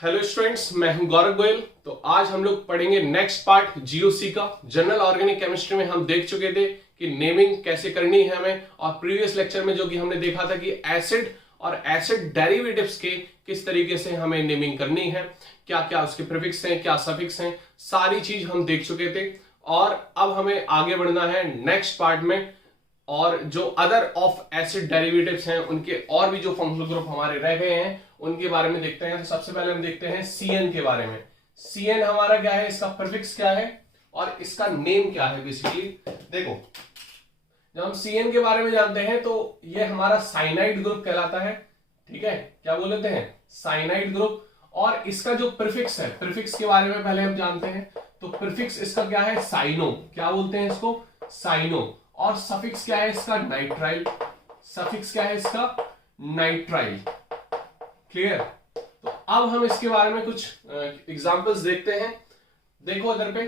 Hello students, मैं हूं गौरव गोयल। तो आज हम लोग पढ़ेंगे नेक्स्ट पार्ट जीओसी का। जनरल ऑर्गेनिक केमिस्ट्री में हम देख चुके थे कि नेमिंग कैसे करनी है हमें, और प्रीवियस लेक्चर में जो कि हमने देखा था कि एसिड और एसिड डेरिवेटिव्स के किस तरीके से हमें नेमिंग करनी है, क्या क्या उसके प्रीफिक्स हैं, क्या सफिक्स हैं, सारी चीज हम देख चुके थे। और अब हमें आगे बढ़ना है नेक्स्ट पार्ट में, और जो अदर ऑफ एसिड डेरिवेटिव्स हैं उनके और भी जो फंक्शनल ग्रुप हमारे रह गए हैं उनके बारे में देखते हैं। तो सबसे पहले हम देखते हैं सीएन के बारे में। सीएन हमारा क्या है, इसका प्रीफिक्स क्या है और इसका नेम क्या है। बेसिकली देखो, जब हम सीएन के बारे में जानते हैं तो ये हमारा साइनाइड ग्रुप कहलाता है। ठीक है, क्या बोल लेते हैं, साइनाइड ग्रुप। और इसका जो प्रीफिक्स है, प्रीफिक्स के बारे में पहले हम जानते हैं। तो प्रीफिक्स इसका क्या है, साइनो। क्या बोलते हैं इसको, साइनो। और सफिक्स क्या है इसका, नाइट्राइल। सफिक्स क्या है इसका, नाइट्राइल। क्लियर। तो अब हम इसके बारे में कुछ एग्जांपल्स देखते हैं। देखो इधर पे,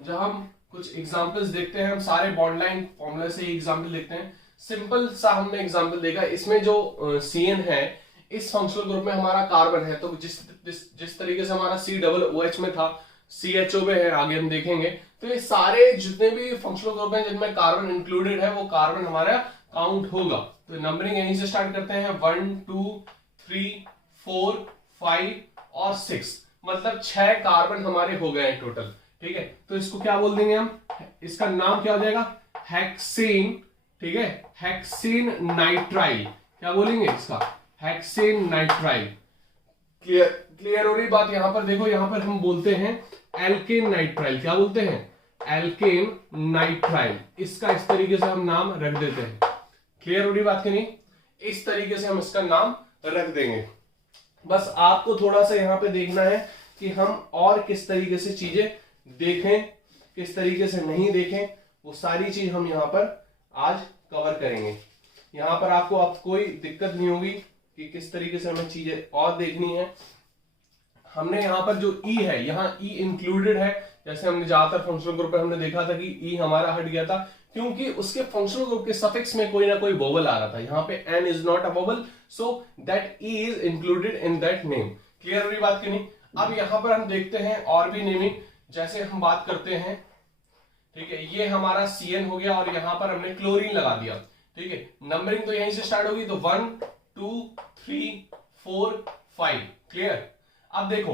जब हम कुछ एग्जांपल्स देखते हैं, हम सारे बॉन्ड लाइन फॉर्मूला से ही एग्जांपल देखते हैं। सिंपल सा हमने एग्जांपल देखा। इसमें जो सीएन है, इस फंक्शनल ग्रुप में हमारा कार्बन है। तो जिस तरीके से हमारा COOH में था, CHO में है, आगे हम देखेंगे। तो ये सारे जितने भी फंक्शनल ग्रुप हैं जिनमें कार्बन इंक्लूडेड है, वो कार्बन हमारा काउंट होगा। तो नंबरिंग यहीं से स्टार्ट करते हैं, 1 2 3 4 5 और 6, मतलब 6 कार्बन हमारे हो गए हैं टोटल। ठीक है, तो इसको क्या बोल देंगे हम, इसका नाम क्या हो जाएगा, हेक्सेन। ठीक है, हेक्सेन नाइट्राइल। क्या बोलेंगे इसका, हेक्सेन नाइट्राइल। क्लियर हो रही बात। यहां पर देखो, यहां पर हम बोलते हैं एल्केन नाइट्राइल। क्या बोलते हैं, एल्केन नाइट्राइल। इसका इस तरीके से हम नाम रख देते हैं। क्लियर हो रही बात कि नहीं, इस तरीके से हम इसका नाम रख देंगे। बस आपको थोड़ा सा यहां पे देखना है कि हम और किस तरीके से चीजें देखें, किस तरीके से नहीं देखें, वो सारी चीज हम यहां पर आज कवर करेंगे। यहां पर आपको अब कोई दिक्कत नहीं होगी कि किस तरीके से हमें चीजें और देखनी है। हमने यहाँ पर जो ई है, यहाँ ई इंक्लूडेड है। जैसे हमने ज्यादातर फंक्शनल ग्रुप पे हमने देखा था कि ई हमारा हट गया था, क्योंकि उसके फंक्शनल ग्रुप के सफिक्स में कोई ना कोई वोवल आ रहा था। यहाँ पे N is not a vowel, so that E is included in that name. Clear हो रही बात की नहीं। अब यहाँ पर हम देखते हैं और भी नेमिंग, जैसे हम बात करते हैं। ठीक है, ये हमारा CN हो गया और यहाँ पर हमने क्लोरीन लगा दिया। ठीक है, नंबरिंग तो यहीं से स्टार्ट होगी। तो 1 2 3 4 5। क्लियर। अब देखो,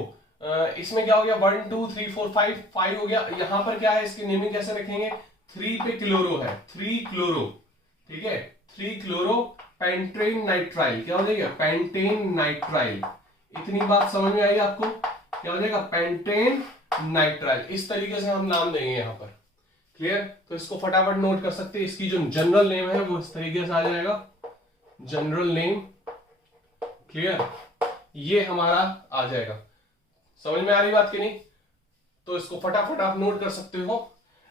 इसमें क्या हो गया, 1 2 3 4 5 हो गया। यहां पर क्या है, इसकी नेमिंग कैसे रखेंगे, 3 पे क्लोरो है, 3 क्लोरो। ठीक है, 3 क्लोरो पेंटेन नाइट्राइल। क्या हो जाएगा, पेंटेन नाइट्राइल। इतनी बात समझ में आई आपको, क्या हो जाएगा, पेंटेन नाइट्राइल। इस तरीके से हम नाम देंगे यहां पर। क्लियर। तो इसको फटाफट नोट कर सकते हैं। इसकी जो जनरल नेम है वो इस तरीके से आ जाएगा, जनरल नेम। क्लियर, ये हमारा आ जाएगा। समझ में आ रही बात की नहीं, तो इसको फटाफट आप नोट कर सकते हो।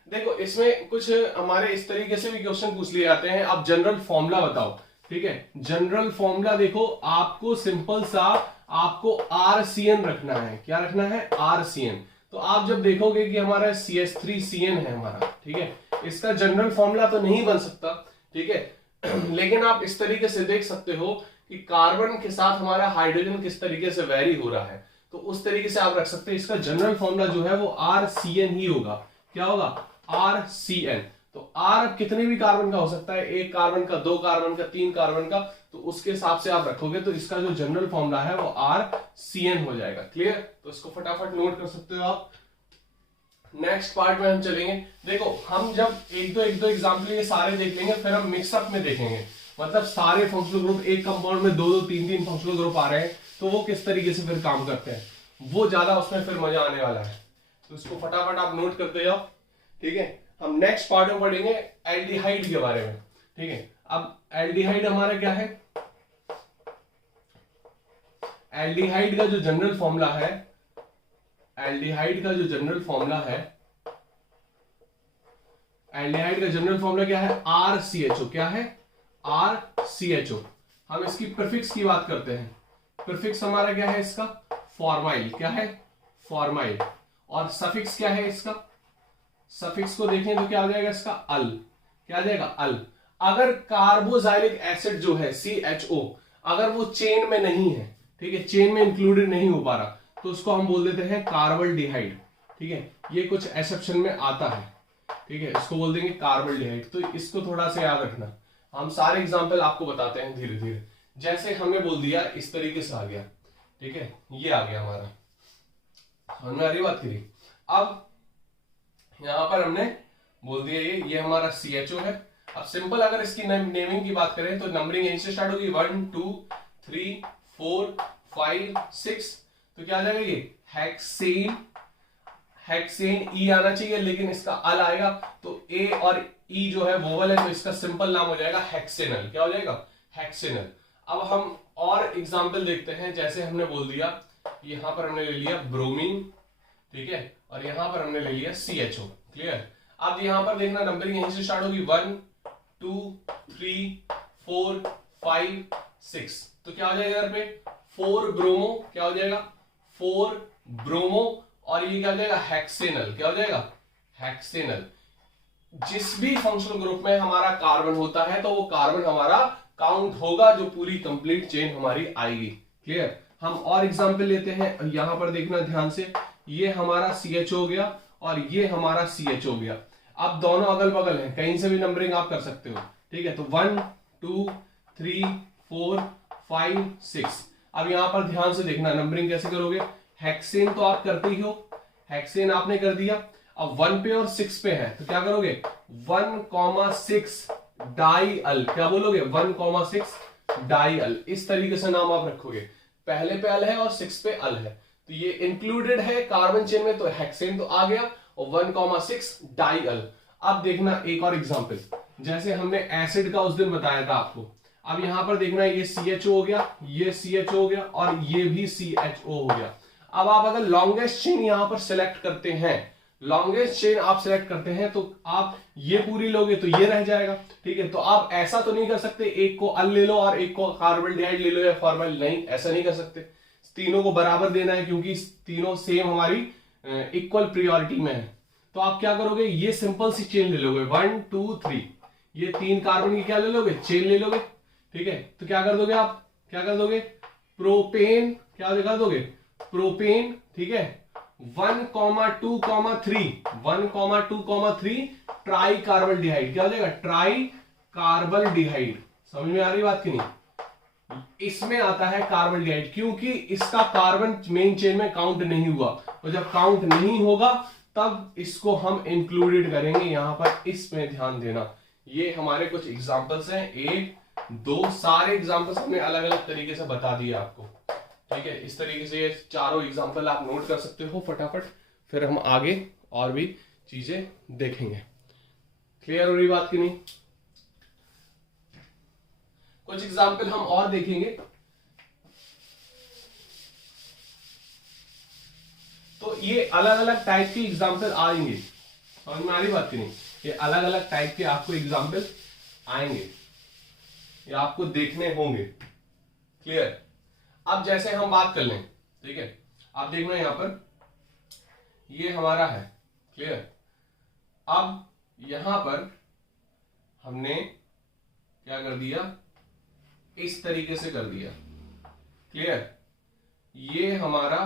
देखो, इसमें कुछ हमारे इस तरीके से भी क्वेश्चन पूछ लिए जाते हैं, आप जनरल फॉर्मूला बताओ। ठीक है, जनरल फॉर्मूला देखो, आपको सिंपल सा आपको RCN रखना है। क्या रखना है, RCN। तो आप जब देखोगे कि हमारा CH3CN है हमारा, ठीक है, इसका जनरल फॉर्मूला तो नहीं बन सकता। ठीक है, लेकिन आप इस तरीके से देख सकते हो कि कार्बन के साथ हमारा हाइड्रोजन किस तरीके से वेरी हो रहा है, तो उस तरीके से आप रख सकते हैं। इसका जनरल फॉर्मूला जो है वो RCN ही होगा। क्या होगा, RCN। तो R कितने भी कार्बन का हो सकता है, 1 कार्बन का, 2 कार्बन का, 3 कार्बन का, तो उसके हिसाब से आप रखोगे। तो इसका जो जनरल फॉर्मूला है वो RCN हो जाएगा। क्लियर, तो इसको फटाफट नोट कर सकते हो आप। नेक्स्ट पार्ट में हम चलेंगे। देखो, हम जब एक दो एग्जाम्पल ये सारे देख लेंगे, फिर हम मिक्सअप में देखेंगे। मतलब सारे फंक्शनल ग्रुप एक कंपाउंड में 2 3 फंक्शनल ग्रुप आ रहे हैं, तो वो किस तरीके से फिर काम करते हैं, वो ज्यादा उसमें फिर मजा आने वाला है। तो इसको फटाफट आप नोट करते जाओ। ठीक है, हम नेक्स्ट पार्ट में पढ़ेंगे एल्डिहाइड के बारे में। ठीक है, अब एल्डिहाइड हमारा क्या है, एल्डिहाइड का जो जनरल फॉर्मूला है, एल्डिहाइड का जो जनरल फॉर्मूला है, एल्डिहाइड का जनरल फॉर्मूला क्या है, RCHO। क्या है, RCHO। हम इसकी प्रीफिक्स की बात करते हैं। प्रीफिक्स हमारा क्या है इसका, फॉर्माइल। क्या है, फॉर्माइल। और सफिक्स क्या है इसका, सफिक्स को देखें तो क्या आ जाएगा इसका, अल। क्या आ जाएगा, अल। अगर कार्बोजाइलिक एसिड जो है CHO, अगर वो चेन में नहीं है, ठीक है, चेन में इंक्लूडेड नहीं हो पा रहा, तो उसको हम बोल देते हैं कार्बल्डिहाइड। ठीक है, ये कुछ एक्सेप्शन में आता है, ठीक है, इसको बोल देंगे कार्बल्डिहाइड। तो इसको थोड़ा सा याद रखना। हम सारे एग्जाम्पल आपको बताते हैं धीरे धीरे। जैसे हमने बोल दिया इस तरीके से आ गया, ठीक है, ये आ गया हमारा, हमने आ रही बात करी। अब यहां पर हमने बोल दिया ये हमारा CHO है। अब सिंपल अगर इसकी नेमिंग की बात करें तो नंबरिंग यहीं से स्टार्ट होगी, 1 2 3 4 5 6। तो क्या आ जाएगा ये हेक्सेन, हेक्सेन ई आना चाहिए, लेकिन इसका अल आएगा तो ए और ई जो है वोवल है, तो इसका सिंपल नाम हो जाएगा हेक्सेनल। क्या हो जाएगा? हेक्सेनल। अब हम और एग्जांपल देखते हैं। जैसे हमने बोल दिया यहां पर हमने ले लिया ब्रोमीन, ठीक है, और यहां पर हमने ले लिया CHO। क्लियर? अब यहां पर देखना नंबरिंग यहीं से स्टार्ट होगी, 1 2 3 4 5 6। तो क्या हो जाएगा इधर पे 4 ब्रोमो, क्या हो जाएगा 4 ब्रोमो, और ये क्या हो जाएगा हेक्सेनल। क्या हो जाएगा? हेक्सेनल। जिस भी फंक्शनल ग्रुप में हमारा कार्बन होता है तो वो कार्बन हमारा काउंट होगा, जो पूरी कंप्लीट चेन हमारी आएगी। क्लियर? हम और एग्जांपल लेते हैं। यहां पर देखना ध्यान से, ये हमारा CHO हो गया और ये हमारा CHO हो गया। अब दोनों अगल बगल हैं, कहीं से भी नंबरिंग आप कर सकते हो, ठीक है। तो 1 2 3 4 5 6। अब यहां पर ध्यान से देखना नंबरिंग कैसे करोगे। हेक्सेन तो आप करते ही हो, हेक्सेन आपने कर दिया। अब 1 पे और 6 पे है तो क्या करोगे 1,6 डाई अल। क्या बोलोगे 1,6 डाई अल। इस तरीके से नाम आप रखोगे। पहले पे अल है और 6 पे अल है, तो ये इंक्लूडेड है कार्बन चेन में, तो हेक्सेन तो आ गया और 1,6 डाई अल। अब देखना एक और एग्जांपल, जैसे हमने एसिड का उस दिन बताया था आपको। अब यहां पर देखना ये CHO हो गया, ये CHO हो गया और ये भी CHO हो गया। अब आप अगर लॉन्गेस्ट चेन यहां पर सिलेक्ट करते हैं, लॉन्गेस्ट चेन आप सिलेक्ट करते हैं तो आप ये पूरी लोगे तो ये रह जाएगा, ठीक है। तो आप ऐसा तो नहीं कर सकते एक को अल ले लो और एक को कार्बल्डिहाइड ले लो या फॉर्मल, नहीं, ऐसा नहीं कर सकते। तीनों को बराबर देना है क्योंकि तीनों सेम हमारी इक्वल प्रायोरिटी में है। तो आप क्या करोगे, ये सिंपल सी चेन ले लोगे 1 2 3, ये 3 कार्बन की क्या ले लोगे, चेन ले लोगे, ठीक है। तो क्या कर दोगे आप, क्या कर दोगे प्रोपेन, क्या दिखा दोगे प्रोपेन, ठीक है। 1, 2, 3 1, 2, 3 ट्राई कार्बल्डिहाइड। क्या हो जाएगा ट्राई कार्बल्डिहाइड। समझ में आ रही बात की नहीं? इसमें आता है कार्बल्डिहाइड क्योंकि इसका कार्बन मेन चेन में काउंट नहीं हुआ, और जब काउंट नहीं होगा तब इसको हम इंक्लूडेड करेंगे। यहां पर इसमें ध्यान देना। ये हमारे कुछ एग्जांपल्स हैं, 1 2 सारे एग्जांपल्स हमने अलग अलग तरीके से बता दिए आपको, ठीक है। इस तरीके से ये चारों एग्जांपल आप नोट कर सकते हो फटाफट, फिर हम आगे और भी चीजें देखेंगे। क्लियर हो रही बात की नहीं? कुछ एग्जाम्पल हम और देखेंगे। तो ये अलग अलग टाइप के एग्जाम्पल आएंगे, समझ में आ रही बात की नहीं? ये अलग अलग टाइप के आपको एग्जाम्पल आएंगे, ये आपको देखने होंगे। क्लियर? अब जैसे हम बात कर लें, ठीक है, आप देखना यहां पर ये हमारा है। क्लियर? अब यहां पर हमने क्या कर दिया, इस तरीके से कर दिया। क्लियर? ये हमारा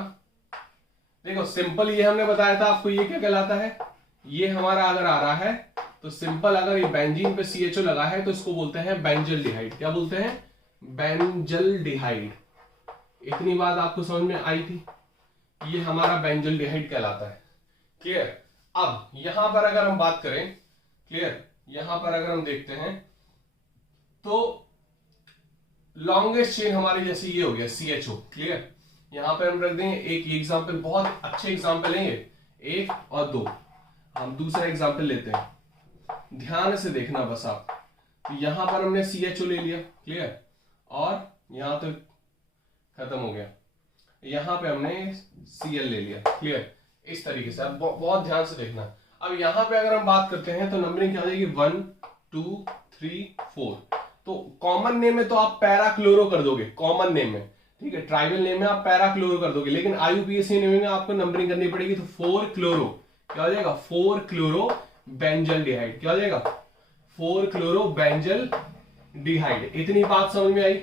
देखो सिंपल, ये हमने बताया था आपको, ये क्या कहलाता है, ये हमारा अगर आ रहा है तो सिंपल, अगर ये बेंजीन पे CHO लगा है तो इसको बोलते हैं बेंजल्डिहाइड। क्या बोलते हैं? बेंजल्डिहाइड। इतनी बात आपको समझ में आई थी? ये हमारा बेंजल्डिहाइड कहलाता है। क्लियर? अब यहां पर अगर हम बात करें, क्लियर, यहां पर अगर हम देखते हैं तो लॉन्गेस्ट चेन हमारी जैसे ये हो गया CHO। क्लियर? यहां पर हम रख देंगे एक एग्जांपल, बहुत अच्छे एग्जांपल है ये, 1 और 2। हम दूसरा एग्जांपल लेते हैं, ध्यान से देखना बस आप। तो यहां पर हमने CHO ले लिया, क्लियर, और यहां तक खत्म हो गया। यहां पे हमने Cl ले लिया। क्लियर? इस तरीके से अब बहुत ध्यान से देखना। अब यहां पे अगर हम बात करते हैं तो नंबरिंग क्या हो जाएगी 1 2 3 4। तो कॉमन नेम में तो आप पैराक्लोरो कर दोगे, कॉमन नेम में, ठीक है। ट्राइबल नेम में आप पैराक्लोरो कर दोगे, लेकिन IUPAC नेम में आपको नंबरिंग करनी पड़ेगी। तो 4 क्लोरो, क्या हो जाएगा 4 क्लोरो बेंजल्डिहाइड। क्या हो जाएगा 4 क्लोरो बेंजल्डिहाइड। इतनी बात समझ में आई?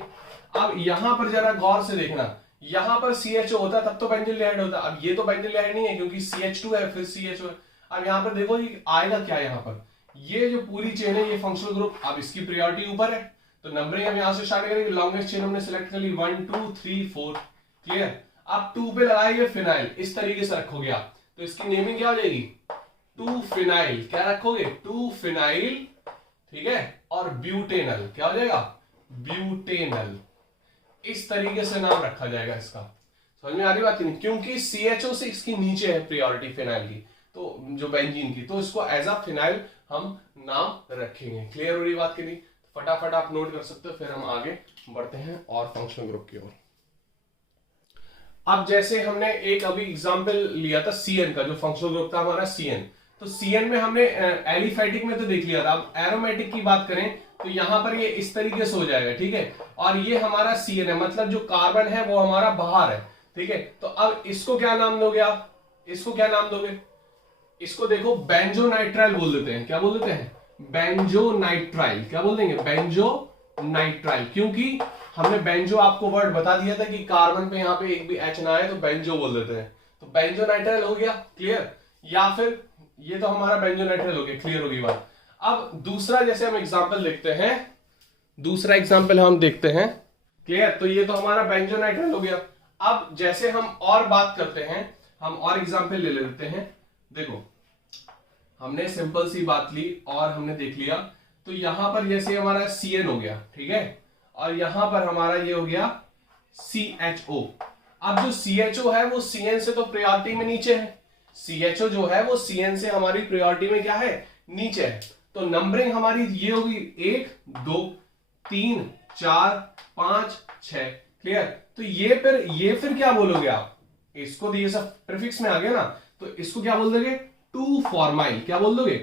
अब यहां पर जरा गौर से देखना, यहां पर CHO होता तब तो बेंजील्डिहाइड होता, अब ये तो बेंजील्डिहाइड नहीं है क्योंकि CH2 है फिर CHO है। अब यहां पर देखो ये आएगा क्या, यहां पर ये जो पूरी चेन है ये फंक्शनल ग्रुप, अब इसकी प्रायोरिटी ऊपर है तो नंबरिंग हम यहां से स्टार्ट करेंगे। लॉन्गेस्ट चेन हमने सिलेक्ट कर ली 1 2 3 4, क्लियर। अब 2 पे लगाएंगे फिनाइल, इस तरीके से रखोगे आप, तो इसकी नेमिंग क्या हो जाएगी 2 फिनाइल, क्या रखोगे 2 फिनाइल, ठीक है। और ब्यूटेनल क्या हो जाएगा ब्यूटेनल, इस तरीके से नाम रखा जाएगा इसका। समझ में आ रही बात नहीं, क्योंकि CHO से इसकी नीचे है प्रायोरिटी फिनाइल की, तो जो बेंजीन की, तो इसको एज अ फिनाइल हम नाम रखेंगे। क्लियर हो रही बात की नहीं, फटाफट आप नोट कर सकते हो, फिर हम आगे बढ़ते हैं और फंक्शनल ग्रुप की ओर। अब जैसे हमने एक अभी एग्जांपल लिया था CN का, जो फंक्शनल ग्रुप था हमारा CN, तो CN में हमने एलिफेटिक में तो देख लिया था। अब एरोमेटिक की बात करें तो यहां पर ये इस तरीके से हो जाएगा, ठीक है। और ये हमारा CN है, मतलब जो कार्बन है वो हमारा बाहर है, ठीक है। तो अब इसको क्या नाम दोगे आप, इसको क्या नाम दोगे, इसको देखो बेंजोनाइट्राइल बोल देते हैं। क्या बोल देते हैं बेंजोनाइट्राइल, क्या बोल देंगे बेंजोनाइट्राइल, क्योंकि हमने बेंजो आपको वर्ड बता दिया था कि कार्बन पे यहाँ पे एक भी H ना आए तो बेंजो बोल देते हैं, तो बेंजोनाइट्राइल हो गया, क्लियर। या फिर ये तो हमारा बेंजोनाइट्राइल हो गया, क्लियर होगी बात। अब दूसरा जैसे हम एग्जांपल देखते हैं, दूसरा एग्जांपल हम देखते हैं, क्लियर। तो ये तो हमारा बेंजोनाइट्राइल हो गया। अब जैसे हम और बात करते हैं, हम और एग्जांपल ले लेते हैं। देखो हमने सिंपल सी बात ली और हमने देख लिया, तो यहां पर जैसे हमारा CN हो गया, ठीक है, और यहां पर हमारा ये हो गया CHO। अब जो CHO है वो CN से तो प्रायोरिटी में नीचे है, CHO जो है वो CN से हमारी प्रायोरिटी में क्या है नीचे है, तो नंबरिंग हमारी ये होगी 1 2 3 4 5 6, क्लियर। तो ये फिर क्या बोलोगे आप, इसको दिए सब प्रीफिक्स में आ गया ना, तो इसको क्या बोल दोगे 2 फॉर्माइल, क्या बोल दोगे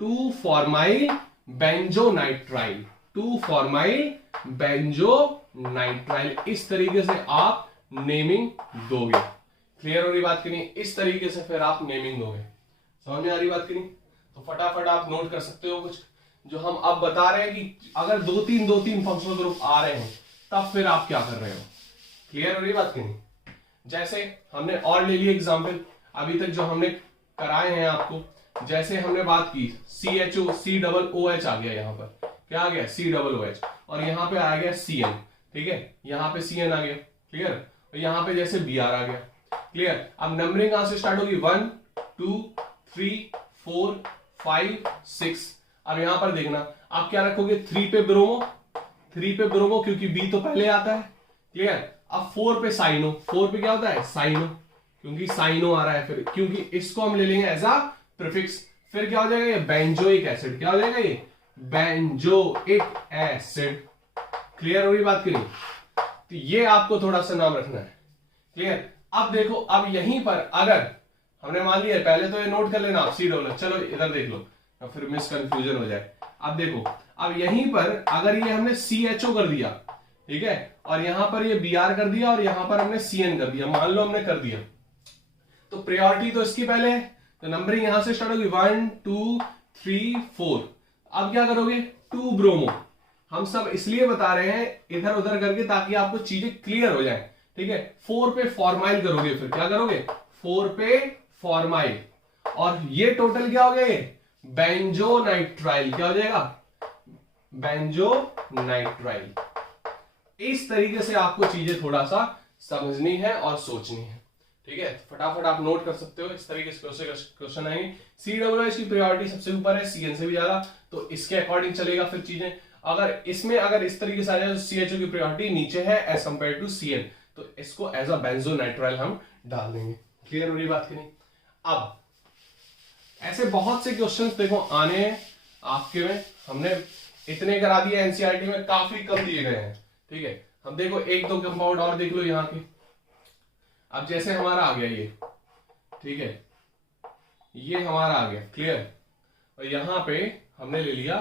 2 फॉर्माइल बेंजोनाइट्राइल, 2 फॉर्माइल बेंजोनाइट्राइल, इस तरीके से आप नेमिंग दोगे। क्लियर हो रही बात की नहीं, इस तरीके से फिर आप नेमिंग दोगे। समझ में आ रही बात की नहीं, तो फटाफट आप नोट कर सकते हो कुछ जो हम अब बता रहे हैं कि अगर दो तीन फंक्शनल ग्रुप आ रहे हैं तब फिर आप क्या कर रहे हो। क्लियर हो रही बात की नहीं, जैसे हमने और ले लिए एग्जांपल अभी तक जो हमने कराए हैं आपको, जैसे हमने बात की CHO COOH आ गया, यहां पर क्या आ गया COOH, और यहां पे आ गया CN, ठीक है, यहां पे CN आ गया, क्लियर। और यहां पे जैसे Br आ गया, क्लियर। अब नंबरिंग कहां से स्टार्ट होगी 1 2 3 4 5 6। अब यहां पर देखना आप क्या रखोगे 3 पे ब्रोमो, 3 पे ब्रोमो क्योंकि B तो पहले आता है, क्लियर। अब 4 पे साइनो, 4 पे क्या होता है साइनो, क्योंकि साइनो आ रहा है, फिर क्योंकि इसको हम ले लेंगे एज अ प्रीफिक्स, फिर क्या हो जाएगा ये बेंजोइक एसिड, क्या हो जाएगा ये बेंजोइक एसिड। क्लियर हो रही बात की नहीं, तो ये आपको थोड़ा सा नाम रखना है, क्लियर। अब देखो अब यहीं पर अगर हमने मान लिया, पहले तो ये नोट कर लेना आप COOH, चलो इधर देख लो फिर मिस कंफ्यूजन हो जाए। अब देखो अब यहीं पर अगर ये हमने CHO कर दिया, ठीक है, और यहां पर ये Br कर दिया और यहां पर हमने CN कर दिया, मान लो हमने कर दिया, तो प्रायोरिटी तो इसकी पहले है, तो नंबरिंग यहां से स्टार्ट होगी 1 2 3 4। अब क्या करोगे 2 ब्रोमो, हम सब इसलिए बता रहे हैं इधर उधर करके ताकि आपको चीजें क्लियर हो जाए, ठीक है। 4 पे फॉर्माइल करोगे, फिर क्या करोगे 4 पे फॉर्माइल, और ये टोटल क्या हो गया ये बेंजोनाइट्राइल, क्या हो जाएगा बेंजोनाइट्राइल। इस तरीके से आपको चीजें थोड़ा सा समझनी है और सोचनी है, ठीक है। फटाफट आप नोट कर सकते हो, इस तरीके से क्वेश्चन आएंगे। COOH की प्रायोरिटी सबसे ऊपर है, CN से भी ज्यादा, तो इसके अकॉर्डिंग चलेगा फिर चीजें। अगर इसमें अगर इस तरीके से आ जाए तो CHO की प्रायोरिटी नीचे है एज कंपेयर टू CN, तो इसको एज अ बेंजोनाइट्राइल हम डाल देंगे। क्लियर हो रही बात की नहीं। अब ऐसे बहुत से क्वेश्चंस देखो आने हैं आपके में, हमने इतने करा दिए एनसीईआरटी में, काफी कम दिए गए हैं, ठीक है। हम देखो एक दो कंपाउंड और देख लो यहाँ के। अब जैसे हमारा आ गया ये, ठीक है, ये हमारा आ गया, क्लियर। और यहां पे हमने ले लिया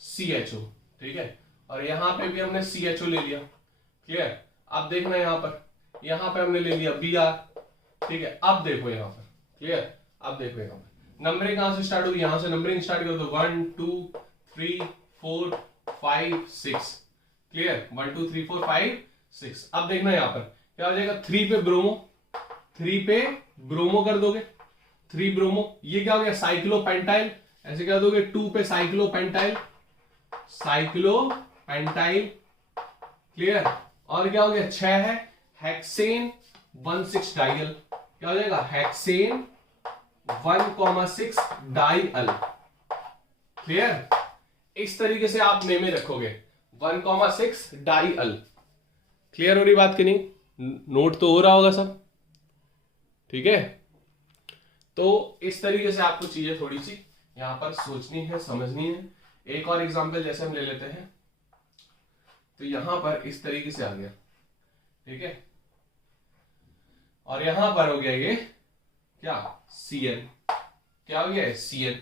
CHO, ठीक है, और यहां पे भी हमने CHO ले लिया, क्लियर। अब देखना यहां पे हमने ले लिया Br, ठीक है। अब देखो यहां पर, क्लियर। अब देखो यहां पर नंबरिंग कहां से स्टार्ट होगी, यहां से नंबरिंग स्टार्ट करो तो 1 2 3 4 5 6, क्लियर। 1 2 3 4 5 6। अब देखना यहां पर क्या हो जाएगा 3 पे ब्रोमो, 3 पे ब्रोमो कर दोगे, 3 ब्रोमो। ये क्या हो गया साइक्लोपेंटाइल, ऐसे क्या दोगे 2 पे साइक्लोपेंटाइल, साइक्लोपेंटाइल, क्लियर। और क्या हो गया 6 है हेक्सेन 1,6 डाइल, क्या हो जाएगा हेक्सेन 1,6 डाइल, क्लियर। इस तरीके से आप नेमे रखोगे 1,6 डाइल। क्लियर हो रही बात कि नहीं? नोट तो हो रहा होगा सब, ठीक है। तो इस तरीके से आपको चीजें थोड़ी सी यहां पर सोचनी है, समझनी है। एक और एग्जांपल जैसे हम ले लेते हैं, तो यहां पर इस तरीके से आ गया, ठीक है। और यहां पर हो गया ये क्या Cn, क्या हो गया Cn।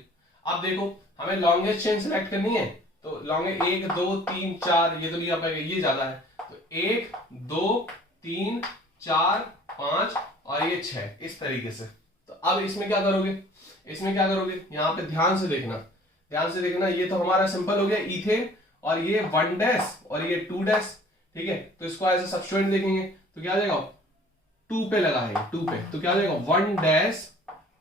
अब देखो हमें लॉन्गेस्ट चेन सिलेक्ट करनी है, तो लॉन्गेस्ट 1 2 3 4 ये तो लिया पाएगा, ये ज्यादा है, तो 1 2 3 4 5 और ये 6, इस तरीके से। तो अब इसमें क्या करोगे, इसमें क्या करोगे, यहां पे ध्यान से देखना, ध्यान से देखना। ये तो हमारा सिंपल हो गया इथेन, और ये 1 डैश और ये 2 डैश, ठीक है। तो इसको एज ए सब्स्टिट्यूएंट देखेंगे तो क्या आ जाएगा 2 पे लगा है, 2 पे, तो क्या आ जाएगा 1 डैश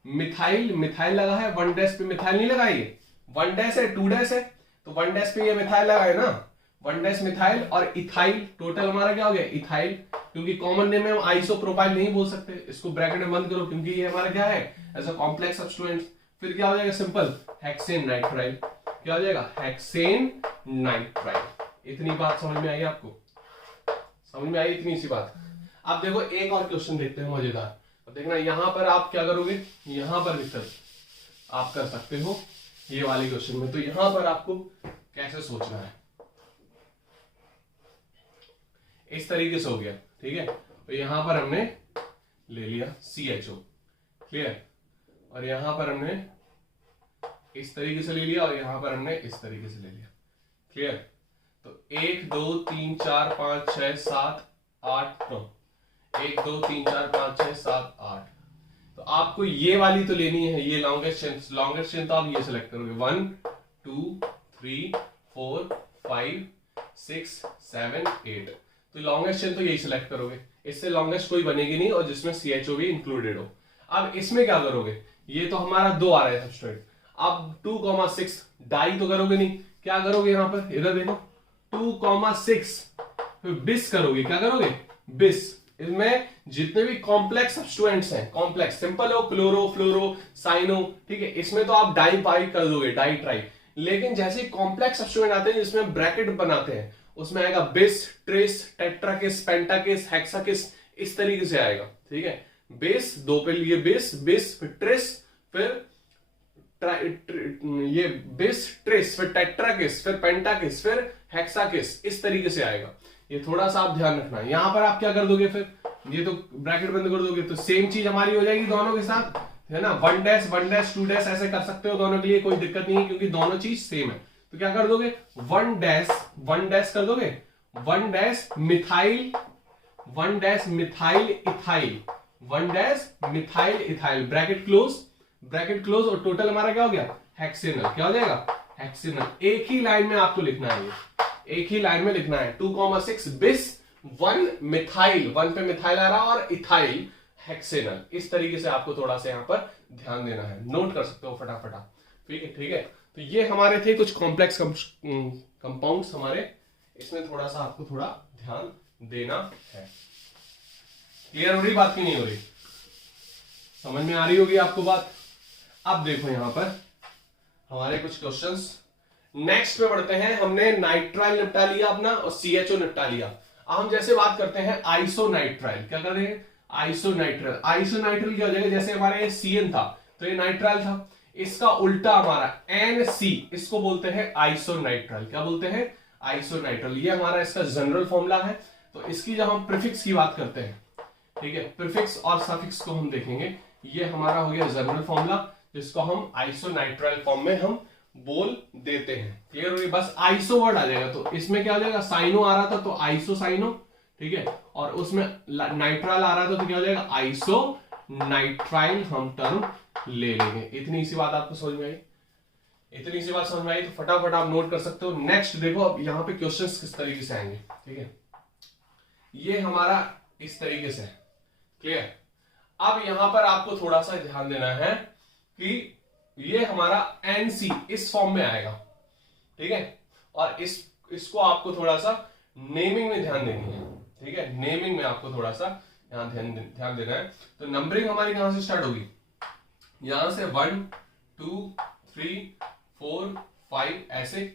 मिथाइल, मिथाइल लगा है, 1 डैश पे मिथाइल नहीं लगा, ये 1 डैश है 2 डैश है, तो 1 डैश पे ये मिथाइल लगा है ना, 1 डैश मिथाइल और इथाइल, टोटल हमारा क्या हो गया इथाइल। क्योंकि कॉमन नेम में हम आइसोप्रोपाइल नहीं बोल सकते, इसको ब्रैकेट में बंद करो क्योंकि ये हमारा क्या है एज अ कॉम्प्लेक्स सब्स्टिट्यूएंट। फिर क्या हो जाएगा सिंपल हेक्सेन नाइट्राइल, क्या हो जाएगा हेक्सेन नाइट्राइल। इतनी बात समझ में आई आपको, समझ में आई इतनी सी बात। अब देखो एक और क्वेश्चन देखते हैं मजेदार। अब देखना यहां पर आप क्या करोगे, यहां पर विकल्प आप कर सकते हो ये वाले क्वेश्चन में। तो यहां पर आपको कैसे सोचना है, इस तरीके से हो गया, ठीक है। तो यहां पर हमने ले लिया CHO, क्लियर, और यहां पर हमने इस तरीके से ले लिया और यहां पर हमने इस तरीके से ले लिया, क्लियर। तो 1 2 3 4 5 6 7 8 9, 1 2 3 4 5 6 7 8। तो आपको ये वाली तो लेनी है, ये लॉन्गेस्ट चेन, लॉन्गेस्ट चेन तो आप ये सिलेक्ट करोगे 1 2 3 4 5 6 7 8। तो लॉन्गेस्ट चेन तो यही सिलेक्ट करोगे, इससे लॉन्गेस्ट कोई बनेगी नहीं और जिसमें CHO भी इंक्लूडेड हो। अब इसमें क्या करोगे, ये तो हमारा 2 आ रहा है सब्स्ट्रेट, अब 2,6 डाई तो करोगे नहीं, क्या करोगे यहां पर इधर देखो 2,6 फिर बिस करोगे, क्या करोगे बिस। इसमें जितने भी कॉम्प्लेक्स सब्स्टिट्यूएंट्स हैं, कॉम्प्लेक्स सिंपल हो क्लोरो फ्लोरो साइनो, ठीक है, इसमें तो आप डाई पाई कर दोगे, डाई ट्राई। लेकिन जैसे कॉम्प्लेक्स सब्स्टिट्यूएंट आते हैं जिसमें ब्रैकेट बनाते हैं, उसमें आएगा बिस ट्रेस टेट्राकिस पेंटाकिस हेक्साकिस, इस तरीके से आएगा, ठीक है। बेस 2 पे लिए बिस बिस फिर ट्रेस फिर ये बिस ट्रेस फिर टेट्राकिस फिर पेंटाकिस फिर हेक्साकिस, इस तरीके से आएगा। ये थोड़ा सा आप ध्यान रखना। यहां पर आप क्या कर दोगे, फिर ये तो ब्रैकेट बंद कर दोगे तो सेम चीज हमारी हो जाएगी दोनों के साथ, है ना। 1 डैश 2 डैश ऐसे कर सकते हो दोनों के लिए, कोई दिक्कत नहीं है क्योंकि दोनों चीज सेम है। तो क्या कर दोगे 1 डैश कर दोगे 1 dash methyl 1 dash methyl ethyl 1 dash methyl ethyl, bracket close और टोटल हमारा क्या हो गया हेक्सेनल, क्या हो जाएगा हेक्सेनल। एक ही लाइन में आपको लिखना है, ये एक ही लाइन में लिखना है 2,6 बिस 1 मिथाइल, 1 पे मिथाइल आ रहा और इथाइल हेक्सेनल। इस तरीके से आपको थोड़ा सा यहां पर ध्यान देना है, नोट कर सकते हो फटाफट, ठीक है, ठीक है। तो ये हमारे थे कुछ कॉम्प्लेक्स कंपाउंड्स हमारे, इसमें थोड़ा सा आपको थोड़ा ध्यान देना है। क्लियर हो रही बात की नहीं हो रही, समझ में आ रही होगी आपको बात। अब देखो यहां पर हमारे कुछ क्वेश्चंस नेक्स्ट पे बढ़ते हैं। हमने नाइट्राइल निपटा लिया अपना और CHO निपटा लिया। अब हम जैसे बात करते हैं आइसोनाइट्राइल, क्या कर रहे हैं आइसोनाइट्राइल। आइसोनाइट्राइल क्या हो जाएगा, जैसे हमारे CN था तो ये नाइट्राइल था, इसका उल्टा हमारा NC, इसको बोलते हैं आइसोनाइट्राइल, क्या बोलते हैं आइसोनाइट्राइल। ये हमारा इसका जनरल फॉर्मूला है। तो इसकी जब हम प्रीफिक्स की बात करते हैं, ठीक है, प्रीफिक्स और सफिक्स को हम देखेंगे, ये हमारा हो गया जनरल फॉर्मूला जिसको हम आइसोनाइट्राइल फॉर्म में हम बोल देते हैं। क्लियर हो गई, बस आइसो वर्ड आ जाएगा। तो इसमें क्या हो जाएगा, साइनो आ रहा था तो आइसो साइनो, ठीक है, और उसमें नाइट्राइल आ रहा था तो क्या हो जाएगा आइसो नाइट्राइल हम टर्म ले लेंगे। इतनी सी बात आपको समझ में आई, इतनी सी बात समझ में आई तो फटाफट आप नोट कर सकते हो। नेक्स्ट देखो अब यहाँ पे क्वेश्चंस किस तरीके से आएंगे, ठीक है। ये हमारा इस तरीके से, क्लियर। अब यहां पर आपको थोड़ा सा ध्यान देना है कि ये हमारा NC इस फॉर्म में आएगा, ठीक है, और इसको आपको थोड़ा सा नेमिंग में ध्यान देनी है, ठीक है, नेमिंग में आपको थोड़ा सा ध्यान देना है। तो नंबरिंग हमारी कहां से स्टार्ट होगी, यहां से 1 2 3 4 5 ऐसे,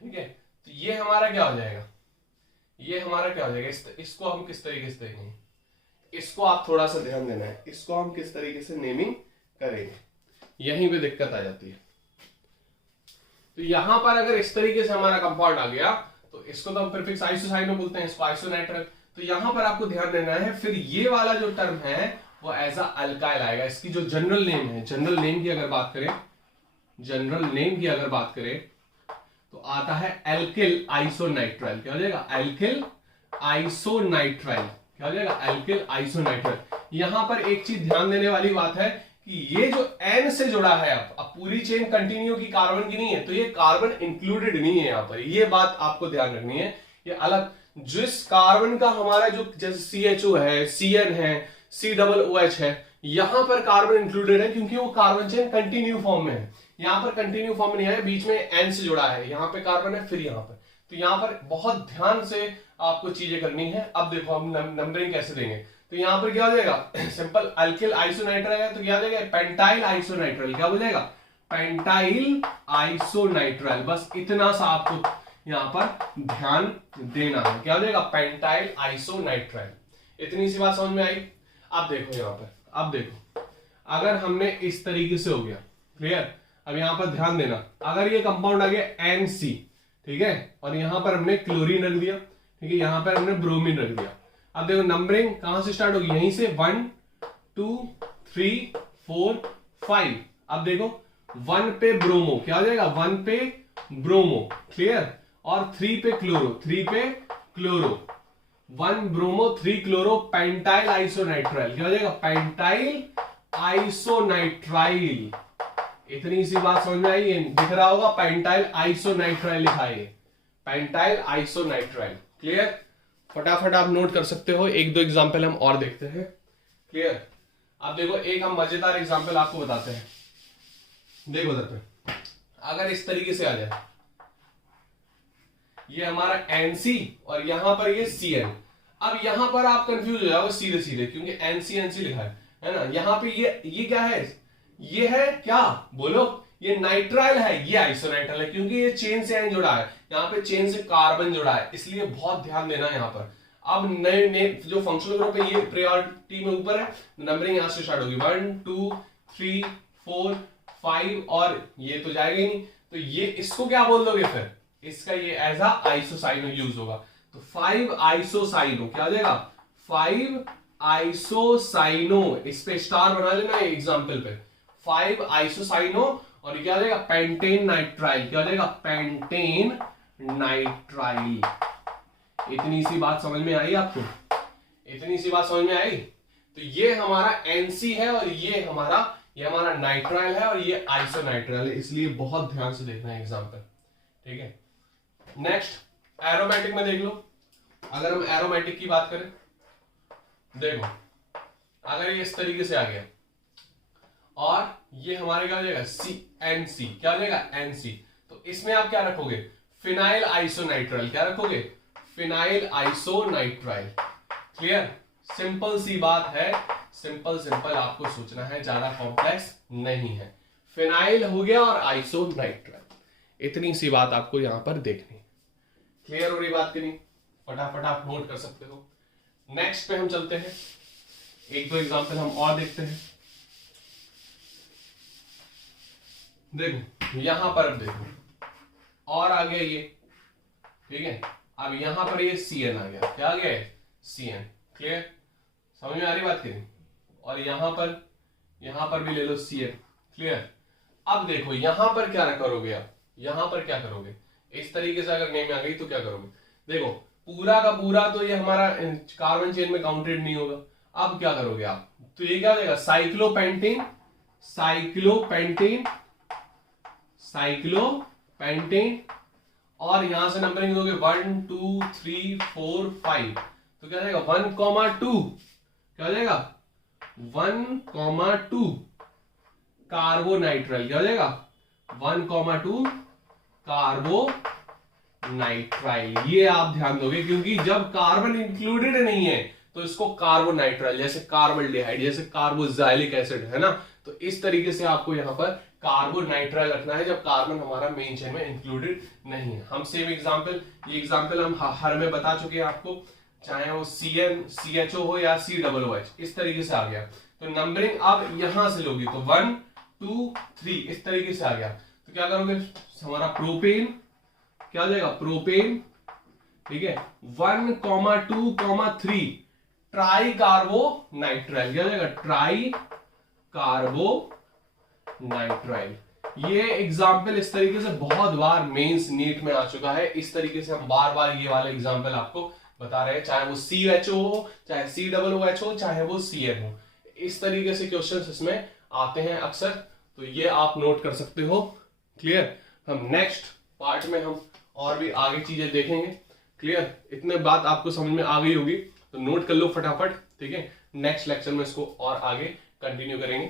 ठीक है। तो ये हमारा क्या हो जाएगा, ये हमारा क्या हो जाएगा, इसको हम किस तरीके से देखेंगे, इसको आप थोड़ा सा ध्यान देना है, इसको हम किस तरीके से नेमिंग करेंगे, यहीं पे दिक्कत आ जाती है। तो यहां पर अगर इस तरीके से हमारा कंपाउंड आ गया तो इसको तो हम प्रीफिक्स आइसोसाइनो बोलते हैं, इसको आइसोनाइट्रल। तो यहां पर आपको ध्यान देना है, फिर ये वाला जो टर्म है वो एज अ अल्काइल आएगा। इसकी जो जनरल नेम है, जनरल नेम की अगर बात करें, जनरल नेम की अगर बात करें तो आता है एल्किल आइसोनाइट्राइल। क्या हो जाएगा, एल्किल आइसोनाइट्राइल। क्या हो जाएगा, एल्किल आइसोनाइट्राइल। यहां पर एक चीज ध्यान देने वाली बात है कि ये जो N से जुड़ा है, अब पूरी चेन कंटिन्यू की कार्बन की नहीं है, तो ये कार्बन इंक्लूडेड नहीं है यहां पर, ये बात आपको ध्यान रखनी है। ये अलग, जिस कार्बन का हमारा जो जैसे CHO है, CN है, COOH है, यहां पर कार्बन इंक्लूडेड है क्योंकि वो कार्बन चेन कंटिन्यू फॉर्म में है। यहां पर कंटिन्यू फॉर्म नहीं है, बीच में N से जुड़ा है, यहां पे कार्बन है, फिर यहां पर। तो यहां पर बहुत ध्यान से आपको चीजें करनी है। अब देखो हम नंबरिंग कैसे देंगे, तो यहां पर क्या हो जाएगा, सिंपल अल्किल आइसोनाइट्राइल है तो क्या हो जाएगा, पेंटाइल आइसोनाइट्राइल। क्या हो जाएगा, पेंटाइल आइसोनाइट्राइल। बस इतना सा आपको यहां पर ध्यान देना है। क्या हो जाएगा, पेंटाइल आइसोनाइट्राइल। इतनी सी बात समझ में आई। अब देखो यहां पर, अब देखो अगर हमने इस तरीके से हो गया, क्लियर। अब यहां पर ध्यान देना, अगर ये कंपाउंड आ गया NC, ठीक है, और यहां पर हमने क्लोरीन रख दिया, ठीक है, यहां पर हमने ब्रोमीन रख दिया। अब देखो नंबरिंग कहां से स्टार्ट होगी, यहीं से 1 2 3 4 5। अब देखो 1 पे ब्रोमो, क्या हो जाएगा, 1 पे ब्रोमो, क्लियर, और 3 पे क्लोरो, 3 पे क्लोरो, 1 ब्रोमो 3 क्लोरो, पेंटाइल आइसोनाइट्राइल। क्या हो जाएगा, पेंटाइल आइसोनाइट्राइल। इतनी सी बात समझ में आई, दिख रहा होगा पेंटाइल आइसोनाइट्राइल लिखा है, पेंटाइल आइसोनाइट्राइल, क्लियर। फटाफट आप नोट कर सकते हो, एक दो एग्जांपल हम और देखते हैं, क्लियर। अब देखो एक हम मजेदार एग्जांपल आपको बताते हैं। देखो उधर पे, अगर इस तरीके से आ जाए, ये हमारा NC और यहां पर ये CN। अब यहां पर आप कंफ्यूज हो जाओगे सीधे सीधे, क्योंकि NC लिखा है ना। यहां पे ये क्या है, ये है क्या, बोलो, ये नाइट्राइल है, ये आइसोनाइट्राइल है, क्योंकि ये चेन से N जुड़ा है, यहाँ पे चेन से कार्बन जुड़ा है, इसलिए बहुत ध्यान देना है यहाँ पर। अब नए जो फंक्शनल ग्रुप है ये प्रायोरिटी में ऊपर है, नंबरिंग यहां से स्टार्ट होगी 1 2 3 4 5, और ये तो जाएगा ही नहीं, तो ये इसको क्या बोल दोगे फिर, इसका ये एज अ आइसोसाइनो यूज होगा। तो 5 आइसोसाइनो, क्या हो जाएगा, 5 आइसोसाइनो। इस पे स्टार बना लेना एग्जाम्पल पे, 5 आइसोसाइनो, और क्या हो जाएगा, पेंटेन नाइट्राइल। क्या हो जाएगा, पेंटेन नाइट्राइल। इतनी सी बात समझ में आई आपको, इतनी सी बात समझ में आई। तो ये हमारा NC है और ये हमारा नाइट्राइल है और ये आइसोनाइट्राइल है, इसलिए बहुत ध्यान से देखना है एग्जाम्पल, ठीक है। नेक्स्ट एरोमेटिक में देख लो। अगर हम एरोमेटिक की बात करें, देखो अगर ये इस तरीके से आ गया और ये हमारे क्या हो जाएगा, NC। क्या हो जाएगा, NC। तो इसमें आप क्या रखोगे, फिनाइल आइसोनाइट्राइल। क्या रखोगे, फिनाइल आइसोनाइट्राइल, क्लियर। सिंपल सी बात है, सिंपल आपको सोचना है, ज्यादा कॉम्प्लेक्स नहीं है। फिनाइल हो गया और आइसोनाइट्राइल, इतनी सी बात आपको यहां पर देखनी। क्लियर हो रही बात की नहीं, फटाफट आप नोट कर सकते हो। नेक्स्ट पे हम चलते हैं, एक दो एग्जांपल हम और देखते हैं। देखो यहां पर, अब देखो और आ गया ये, ठीक है। अब यहां पर ये CN आ गया। क्या आ गया है, CN, क्लियर, समझ में आ रही बात की नहीं। और यहां पर भी ले लो CN, क्लियर। अब देखो यहां पर क्या करोगे, आप यहां पर क्या करोगे, इस तरीके से अगर नेम आ गई तो क्या करोगे, देखो पूरा का पूरा तो ये हमारा कार्बन चेन में काउंटेड नहीं होगा। अब क्या करोगे आप, तो ये क्या हो जाएगा, साइक्लोपेंटेन, साइक्लोपेंटेन, साइक्लोपेंटेन, और यहां से नंबरिंग दोगे 1 2 3 4 5। तो क्या जाएगा 1,2, क्या हो जाएगा 1,2 कार्बोनाइट्राइल, क्या हो जाएगा 1,2 कार्बोनाइट्राइल। ये आप ध्यान दोगे क्योंकि जब कार्बन इंक्लूडेड नहीं है तो इसको कार्बोनाइट्राइल, जैसे कार्बोल्डिहाइड, जैसे कार्बोक्सिलिक एसिड है ना, तो इस तरीके से आपको यहां पर कार्बोनाइट्राइल रखना है जब कार्बन हमारा मेन चेन में इंक्लूडेड नहीं है। हम सेम एग्जांपल, ये एग्जांपल हम हर में बता चुके हैं आपको, चाहे वो CN CHO हो या COOH, इस तरीके से आ गया। तो नंबरिंग अब यहां से लोगी तो 1 2 3 इस तरीके से आ गया। तो क्या करोगे, हमारा प्रोपेन क्या हो जाएगा प्रोपेन, ठीक है 1,2,3 ट्राई कार्बोनाइट्राइल, क्या हो जाएगा ट्राई कार्बोनाइट्राइल। ये एग्जाम्पल इस तरीके से बहुत बार मेंस नीट में आ चुका है। इस तरीके से हम बार बार ये वाला एग्जाम्पल आपको बता रहे हैं, चाहे वो CHO हो, चाहे COOH हो, चाहे वो CN हो, इस तरीके से क्वेश्चंस इसमें आते हैं अक्सर। तो ये आप नोट कर सकते हो। क्लियर। हम नेक्स्ट पार्ट में हम और भी आगे चीजें देखेंगे। क्लियर, इतने बात आपको समझ में आ गई होगी तो नोट कर लो फटाफट, ठीक है। नेक्स्ट लेक्चर में इसको और आगे कंटिन्यू करेंगे।